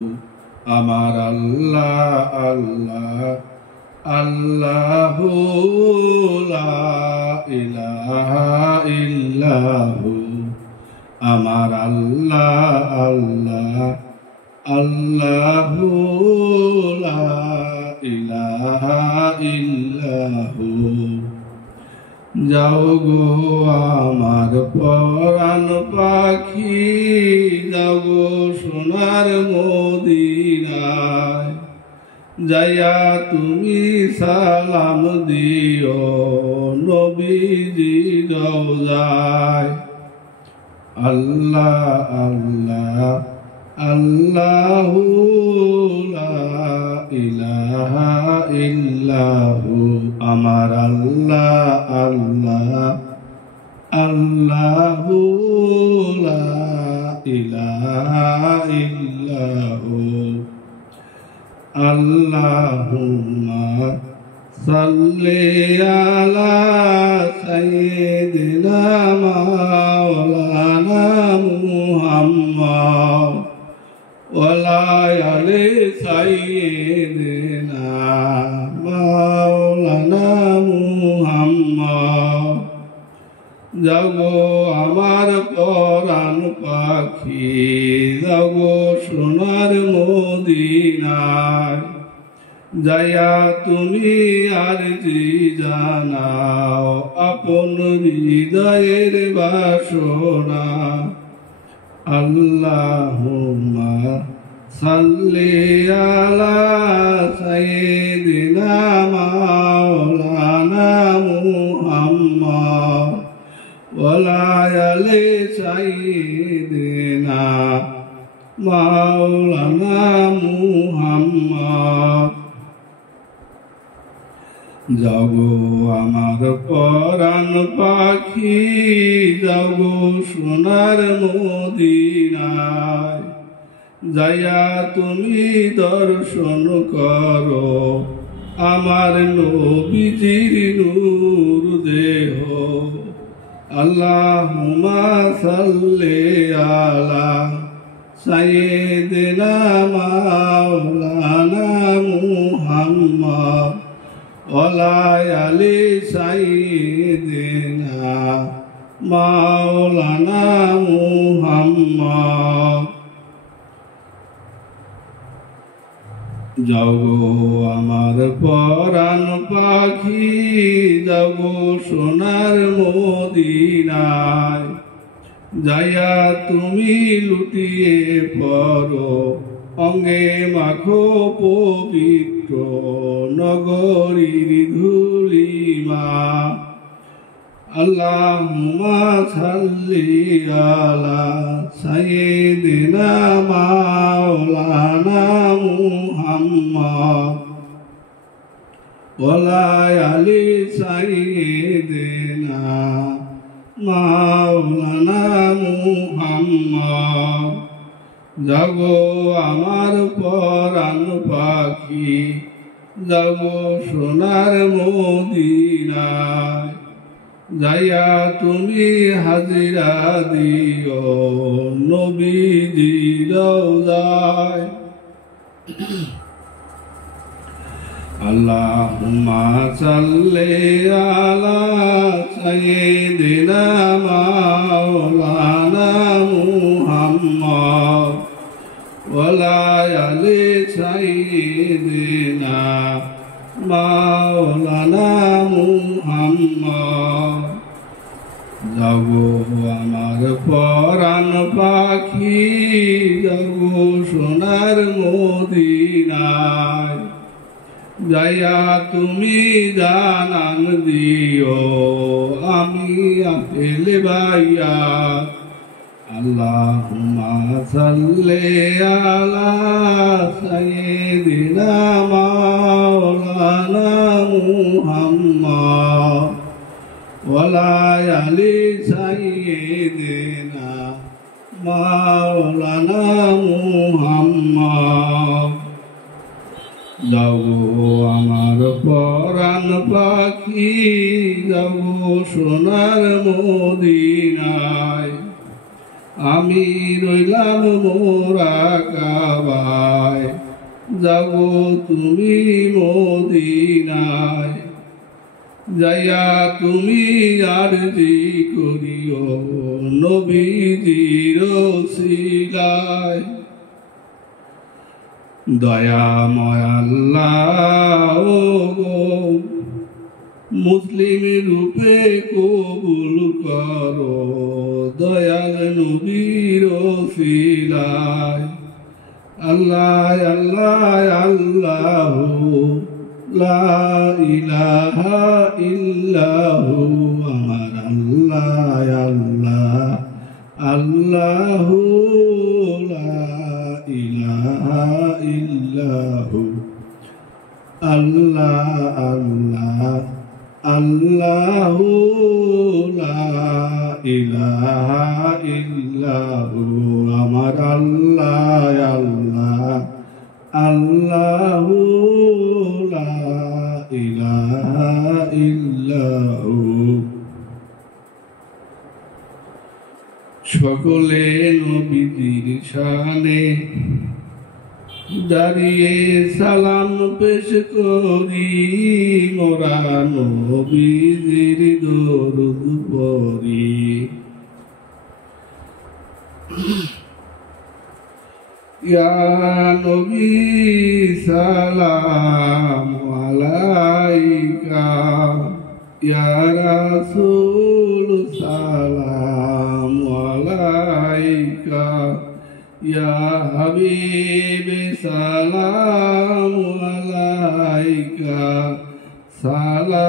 আমার আল্লাহ আল্লাহ আল্লাহু লা ইলাহা ইল্লাহু আমার আল্লাহ আল্লাহ আল্লাহু লা ইলাহা ইল্লাহু যাও গো আমার পরাণ পাখি যাও গো সোনার মদিনায় যাইয়া তুমি সালাম দিও নবীজি রওজায় আল্লাহ আল্লাহ আল্লাহু লা ইলাহা ইল্লাহু আমার আল্লাহ আল্লাহ আল্লাহু লা ইলাহা ইল্লাহু আল্লাহুম্মা সাল্লি আলা সাইয়্যিদিনা মাওলানা মুহাম্মদ ওয়ালা আলি সাইয়্যিদিনা মাওলানা মুহাম্মদ যাগো আমার পরাণ পাখি যাগো সোনার মদিনায় যাইয়া তুমি আরজি জানাও আপন হৃদয়ের বাসনা আল্লাহুম্মা সাল্লি আলা সাইয়্যিদিনা মাওলানা মুহাম্মদ ওয়ালা আলি সাইয়্যিদিনা মাওলানা মুহাম্মদ যাগো আমার পরাণ পাখি যাগো সোনার মদিনায় যাইয়া তুমি দর্শন করো আমার নবীজির নূর দেহ আল্লাহুম্মা সাল্লি আলা সাইয়্যিদিনা মাওলানা মুহাম্মদ ওয়ালা আলি সাইয়্যিদিনা মাওলানা মুহাম্মদ যাগো আমার পরাণ পাখি যাগো সোনার মদিনায় যাইয়া তুমি লুটিয়ে পড়ো অঙ্গে মাখো পবিত্র নগরীর ধূলিমা আল্লাহুম্মা সাল্লি আলা সাইয়্যিদিনা মাওলানা মুহাম্মদ ওয়ালা আলি সাইয়্যিদিনা মাওলানা মুহাম্মদ যাগো আমার পরাণ পাখি যাগো সোনার মদিনায় যাইয়া তুমি হাজিরা দিও নবীজি রওজায় আল্লাহুম্মা সাল্লি আলা সাইয়্যিদিনা মাওলানা মুহাম্মদ ওয়ালা আলি সাইয়্যিদিনা মাওলানা মুহাম্মদ যাগো আমার পরাণ পাখি যাগো সোনার মদিনায় যাইয়া তুমি জানান দিও আমি আপেল ভাইয়া আল্লাহুম্মা সাল্লি আলা সাইয়্যিদিনা মাওলানা মুহাম্মদ ওয়ালা আলি সাইয়্যিদিনা মাওলানা মুহাম্মদ যাগো আমার পরাণ পাখি যাগো সোনার মদিনায় আমি রইলাম মোরা কাবা যাব তুমি মদিনায় যাইয়া তুমি আরজি করিও নবীজির ওসিলায় দয়াময় আল্লাহ গো মুসলিম রূপে কবুল করো দয়াল নবীর ওসিলায় আল্লাহ আল্লাহ আল্লাহ লা ইলাহা ইল্লাহু আমার আল্লাহ আল্লাহ আল্লাহু লা ইলাহা ইল্লাহু আল্লাহ আল্লাহ আল্লাহু লা ইলাহা ইল্লাহু আমার আল্লাহ আল্লাহ আল্লাহু লা ইলাহা ইল্লাহু সকলে নবীজির শানে দাঁড়িয়ে সালাম পেশ করি মোরা নবীজির দরুদ পড়ি ইয়া নবী সালাম আলাইকা ইয়া রাসূল সালাম আলাইকা ইয়া হাবিব সালাম আলাইকা সালাওয়াতুল্লাহ